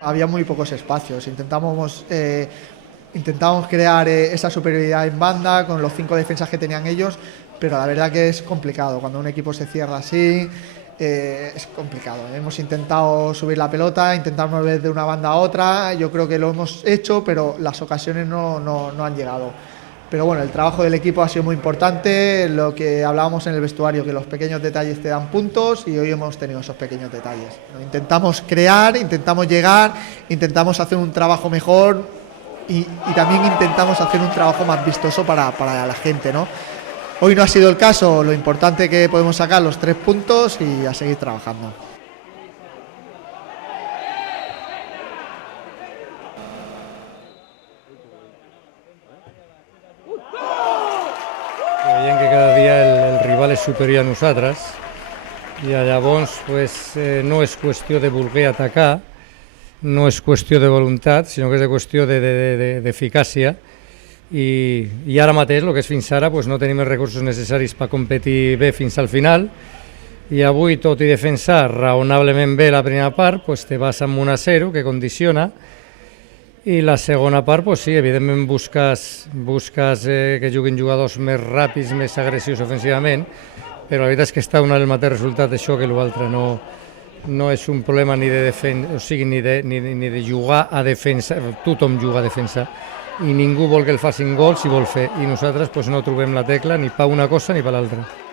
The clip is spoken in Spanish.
Había muy pocos espacios, intentábamos crear esa superioridad en banda con los 5 defensas que tenían ellos, pero la verdad que es complicado, cuando un equipo se cierra así, es complicado. Hemos intentado subir la pelota, intentar mover de una banda a otra, yo creo que lo hemos hecho, pero las ocasiones no han llegado. Pero bueno, el trabajo del equipo ha sido muy importante, lo que hablábamos en el vestuario, que los pequeños detalles te dan puntos y hoy hemos tenido esos pequeños detalles. Intentamos crear, intentamos llegar, intentamos hacer un trabajo mejor y también intentamos hacer un trabajo más vistoso para la gente, ¿no? Hoy no ha sido el caso, lo importante es que podemos sacar los 3 puntos y a seguir trabajando. Veiem que cada dia el rival és superior a nosaltres i llavors pues, no és qüestió de voler atacar, no és qüestió de voluntat, sinó que és de qüestió d'eficàcia i ara mateix, el que és fins ara, pues, no tenim els recursos necessaris per competir bé fins al final i avui, tot i defensar raonablement bé la primera part, pues, te vas amb 1-0 que condiciona i la segona part, pues sí, evidentment busques que juguin jugadors més ràpids, més agressius ofensivament, però la veritat és que està donant el mateix resultat això que l'altre. No és un problema ni de defensa, o sigui, ni de jugar a defensa, tothom juga a defensa i ningú vol que el facin gols i vol fer, i nosaltres pues, no trobem la tecla ni per una cosa ni per l'altra.